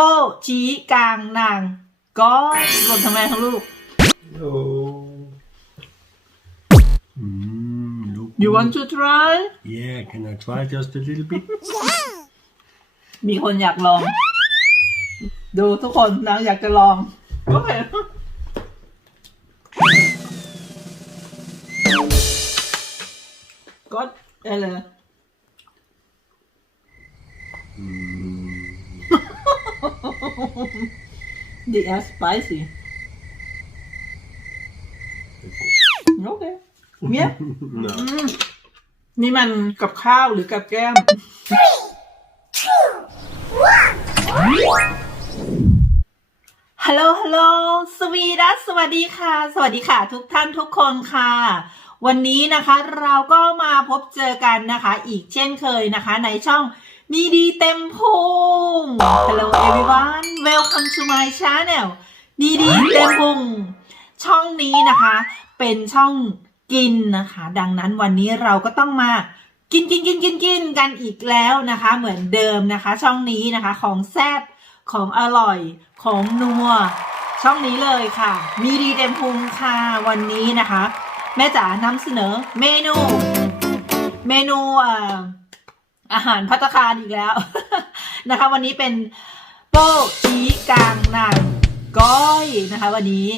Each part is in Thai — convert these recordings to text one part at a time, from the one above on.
โป้ชี้กลางนางก้อยรวมทั้งแม่ทั้งลูก Oh. Mm, look. you good. want to try Yeah, can I try just a little bit? มีคนอยากลอง ดูทุกคนนางอยากจะลองโอเคก็อะไร The air spicy โอเคเนี่ย no. นี่มันกับข้าวหรือกับแก้ม ฮัลโหล ฮัลโหล สวีดัส สวัสดีค่ะ สวัสดีค่ะทุกท่านทุกคนค่ะ วันนี้นะคะเราก็มาพบเจอกันนะคะ อีกเช่นเคยนะคะ ในช่อง ดีดีเต็มพุง Hello everyone welcome to my channel ดีดีเต็มพุง ช่องนี้นะคะ เป็นช่องกินนะคะ ดังนั้นวันนี้เราก็ต้องมากินกินกินกินกินกันอีกแล้วนะคะ เหมือนเดิมนะคะ ช่องนี้นะคะของแซ่บของอร่อยของนัว ช่องนี้เลยค่ะ มีดีเต็มพุงค่ะวันนี้นะคะ แม่จ๋านำเสนอเมนู เมนูอ่อ อาหารพัตคารอีกแล้ว นะคะ วันนี้เป็นโป้ชี้กลางนางก้อยนะคะ วันนี้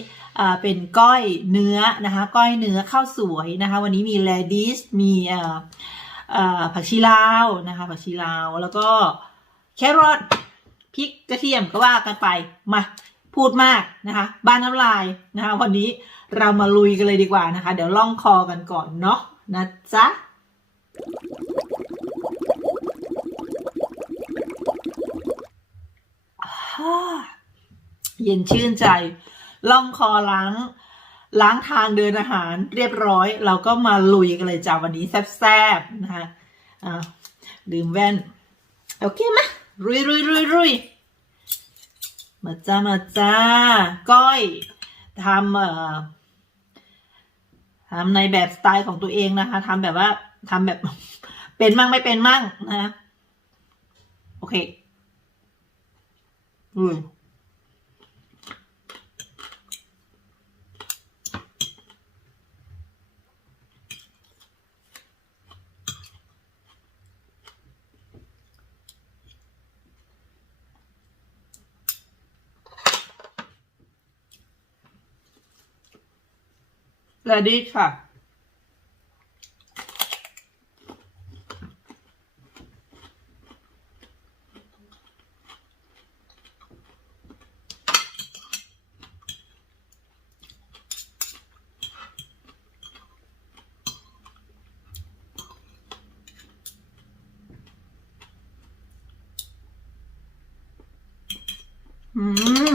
เป็นก้อยเนื้อนะคะ ก้อยเนื้อข้าวสวยนะคะ วันนี้มีแลดิสมีผักชีลาวนะคะ ผักชีลาวแล้วก็แครอทพริกกระเทียมก็ว่ากันไปมาพูดมากนะคะบ้านน้ำลายนะคะ วันนี้เรามาลุยกันเลยดีกว่านะคะ เดี๋ยวล่องคอกันก่อนเนาะนะจ๊ะ ฮ่า เย็นชื่นใจ ล่องคอล้าง ล้างทางเดินอาหาร เรียบร้อย เราก็มาลุยกันเลยจ้าวันนี้แซ่บๆนะคะอ่าลืมแว่น โอเคไหมรุยรุยรุยรุยมาจ้ามาจ้า ก้อยทำเอ่อทำในแบบสไตล์ของตัวเองนะคะทำแบบว่าทำแบบเป็นมั่งไม่เป็นมั่งนะโอเค อืมและดีค่ะ อืม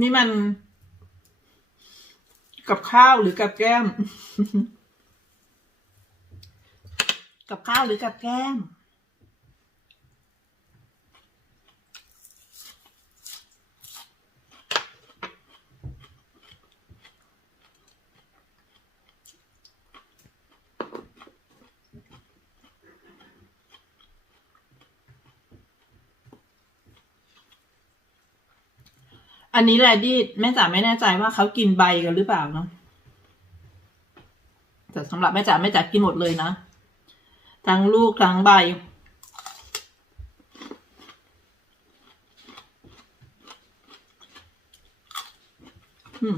นี่มัน กับข้าวหรือกับแก้ม กับข้าวหรือกับแก้ม อันนี้แหละดิแม่จ๋าไม่แน่ใจว่าเขากินใบกันหรือเปล่าเนาะแต่สำหรับแม่จ๋าแม่จ๋ากินหมดเลยนะทั้งลูกทั้งใบ อืม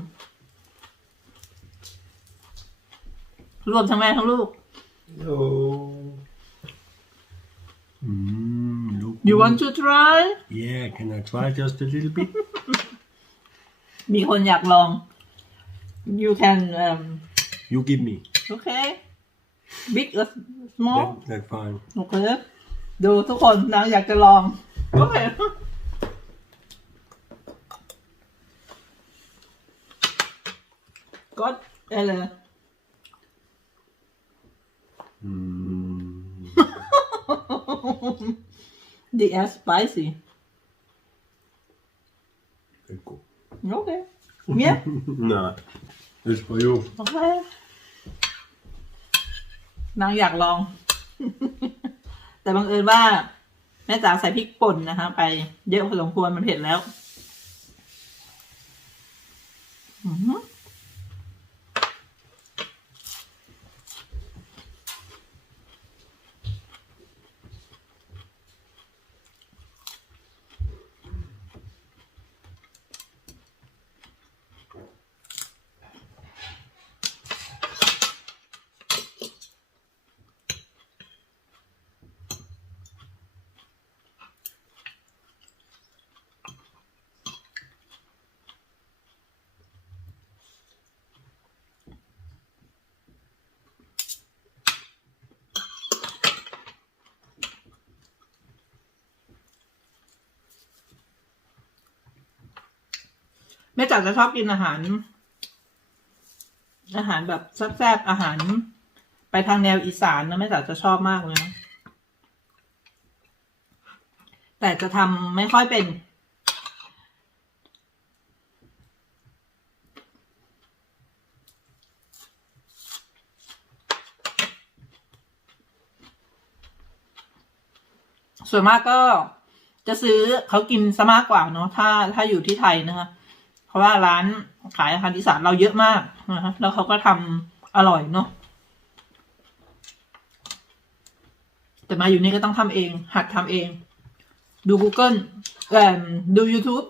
รวมทั้งแม่ทั้งลูก Oh. Mm, look. you good. want to try Yeah, can I try just a little bit? มีคนอยากลอง you can um You give me. okay big or small That, that's fine. โอเคดูทุกคนนางอยากจะลองโอเค ก็อะไร Mm. the air spicy Very good. โอเคเนี่ย nah, it's for you. โอเคนางอยากลอง แต่บังเอิญว่า แม่จ๋าใส่พริกป่นนะคะ ไปเยอะพอสมควรมันเผ็ดแล้ว อื้อหือ ม่จ๋าจะชอบกินอาหาร อาหารแบบแซ่บๆอาหาร ไปทางแนวอีสานนะแม่จ๋าจะชอบมากเลยนะแต่จะทำไม่ค่อยเป็น ส่วนมากก็จะซื้อเขากินซะมากกว่าเนาะถ้าถ้าอยู่ที่ไทยนะคะ เพราะว่าร้านขายอาหารอีสานเราเยอะมากนะคะแล้วเขาก็ทำอร่อยเนาะแต่มาอยู่นี่ก็ต้องทำเอง หัดทำเอง ดู Google เอ่อดู YouTube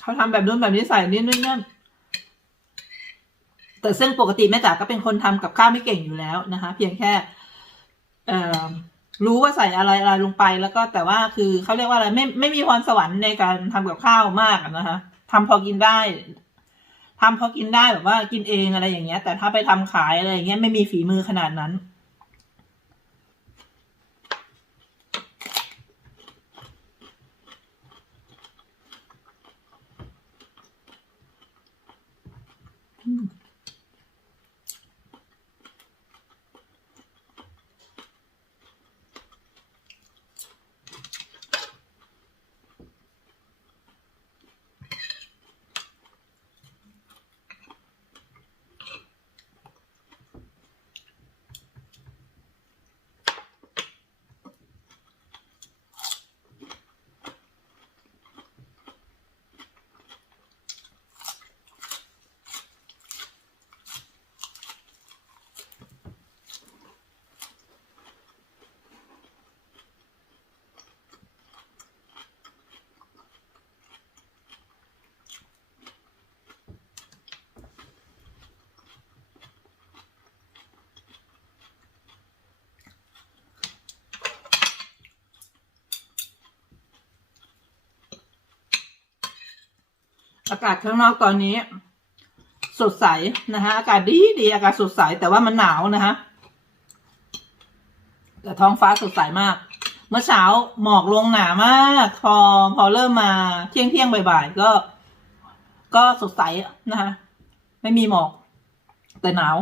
เขาทำแบบนู้นแบบนี้ใส่นี่นู่นนั่นแต่ซึ่งปกติแม่จ๋าก็เป็นคนทำกับข้าวไม่เก่งอยู่แล้วนะคะ เพียงแค่เอ่อรู้ว่าใส่อะไรอะไรลงไปแล้วก็แต่ว่าคือเขาเรียกว่าอะไรไม่ไม่มีพรสวรรค์ในการทำกับข้าวมากนะคะ ทำพอกินได้ทำพอกินได้แบบว่ากินเองอะไรอย่างเงี้ย แต่ถ้าไปทำขายอะไรอย่างเงี้ยไม่มีฝีมือขนาดนั้น อ อากาศข้างนอกตอนนี้ สดใสนะฮะอากาศดีดีอากาศสดใสแต่ว่ามันหนาวนะฮะแต่ท้องฟ้าสดใสมาก เมื่อเช้าหมอกลงหนามาก พอพอเริ่มมาเที่ยงเที่ยงบ่ายๆก็ ก็สดใสนะคะไม่มีหมอก แต่หนาว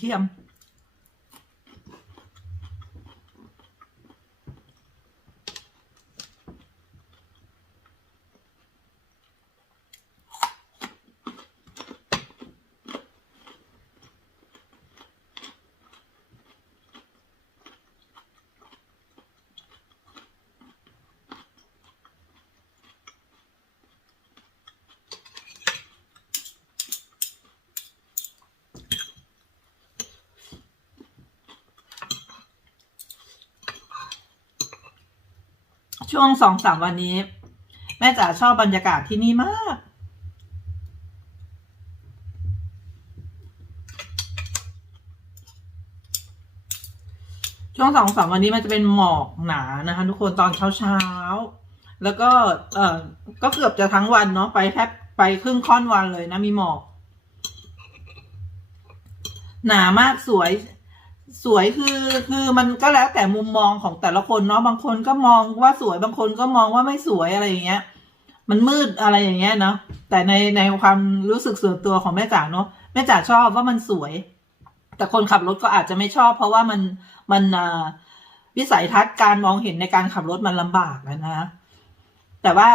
ก ช่วงสองสามวันนี้ แม่จ๋าชอบบรรยากาศที่นี่มาก ช่วงสองสามวันนี้มันจะเป็นหมอกหนานะคะ ทุกคนตอนเช้าเช้าๆแล้วก็เออก็เกือบจะทั้งวันเนาะไปแทบไปครึ่งค่อนวันเลยนะมีหมอก หนามากสวย สวยคือคือมันก็แล้วแต่มุมมองของแต่ละคนเนาะบางคนก็มองว่าสวยบางคนก็มองว่าไม่สวยอะไรอย่างเงี้ย มันมืดอะไรอย่างเงี้ยเนาะแต่ในในความรู้สึกส่วนตัวของแม่จ๋าเนาะแม่จ๋าชอบว่ามันสวย แต่คนขับรถก็อาจจะไม่ชอบ เพราะว่ามันมันวิสัยทัศน์การมองเห็นในการขับรถมันลำบากนะแต่ว่า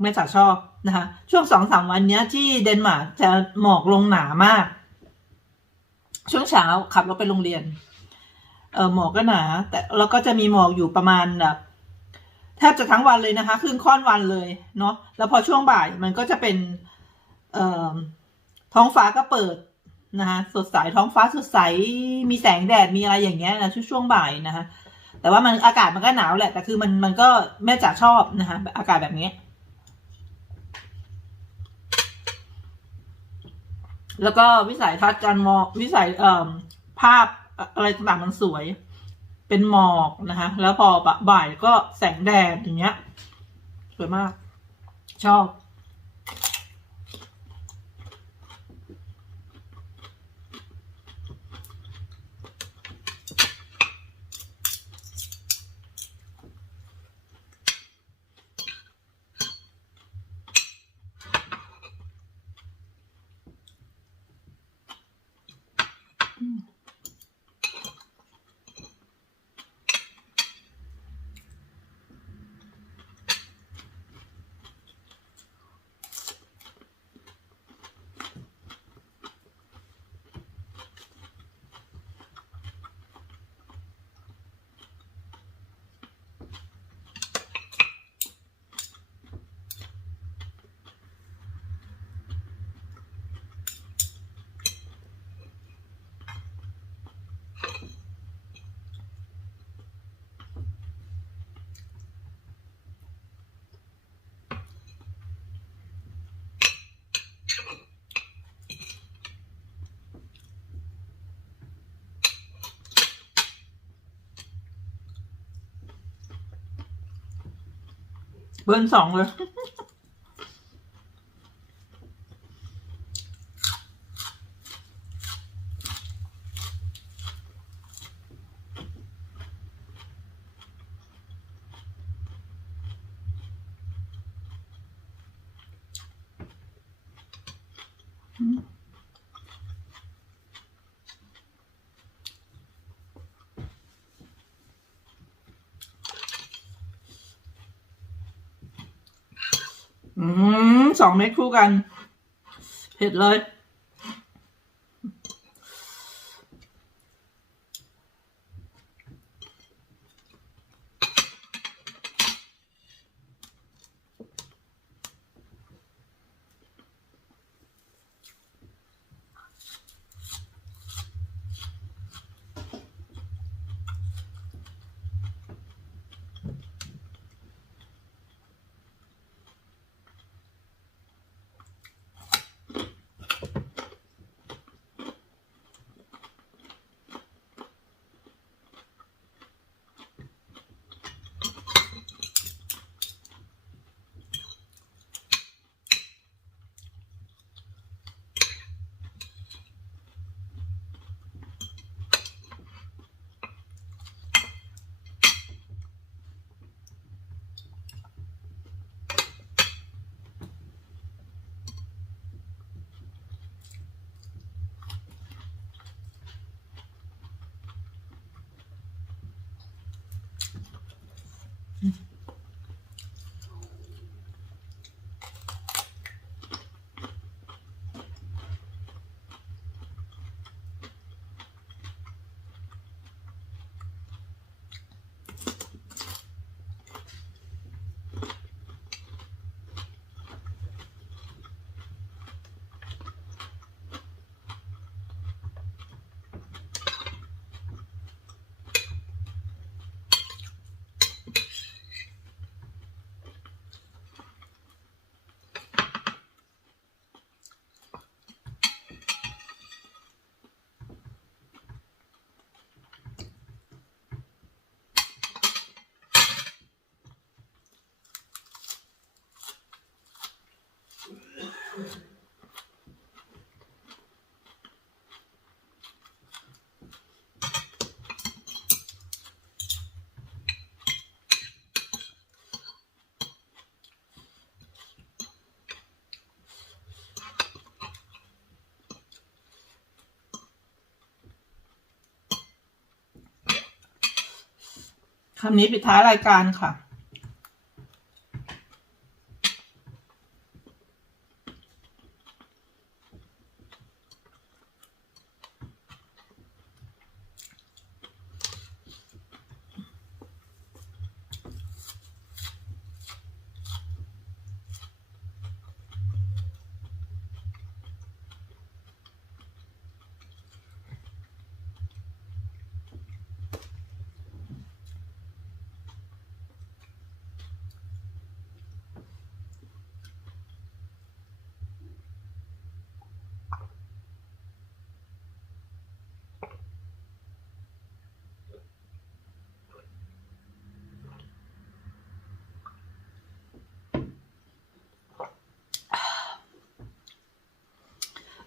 แม่จ๋าชอบนะคะช่วงสองสามวันเนี้ยที่เดนมาร์กจะหมอกลงหนามาก ช่วงเช้าขับรถไปโรงเรียน เออหมอกก็หนา แต่แล้วก็จะมีหมอกอยู่ประมาณแบบแทบจะทั้งวันเลยนะคะครึ่งค่อนวันเลยเนาะแล้วพอช่วงบ่ายมันก็จะเป็นเอ่อท้องฟ้าก็เปิดนะคะสดใสท้องฟ้าสดใสมีแสงแดดมีอะไรอย่างเงี้ยนะช่วงช่วงบ่ายนะคะแต่ว่ามันอากาศมันก็หนาวแหละแต่คือมันมันก็แม่จ๋าชอบนะคะอากาศแบบนี้ แล้วก็วิสัยทัศน์การมองวิสัยเอ่อภาพ อะไรต่างๆมันสวย เป็นหมอกนะคะ แล้วพอบ่ายก็แสงแดดอย่างเงี้ย สวยมาก ชอบ เบอร์สองเลย อืมสองเม็ดคู่กัน เผ็ดเลย คำนี้ปิดท้ายรายการค่ะ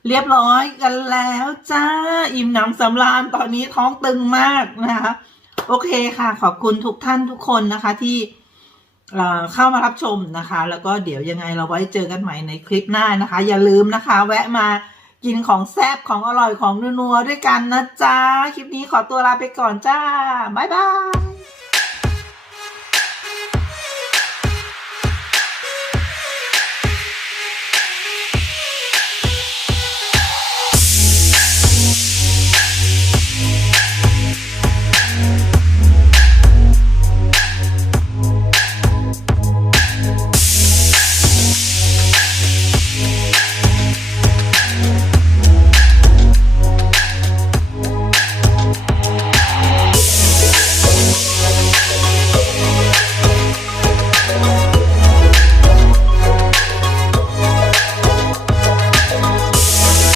เรียบร้อยกันแล้วจ้า อิ่มหนำสำราญตอนนี้ท้องตึงมากนะคะ โอเคค่ะ ขอบคุณทุกท่านทุกคนนะคะที่เข้ามารับชมนะคะ แล้วก็เดี๋ยวยังไงเราไว้เจอกันใหม่ในคลิปหน้านะคะ อย่าลืมนะคะ แวะมากินของแซ่บของอร่อยของนัวๆด้วยกันนะจ๊ะ คลิปนี้ขอตัวลาไปก่อนจ้า บ๊ายบาย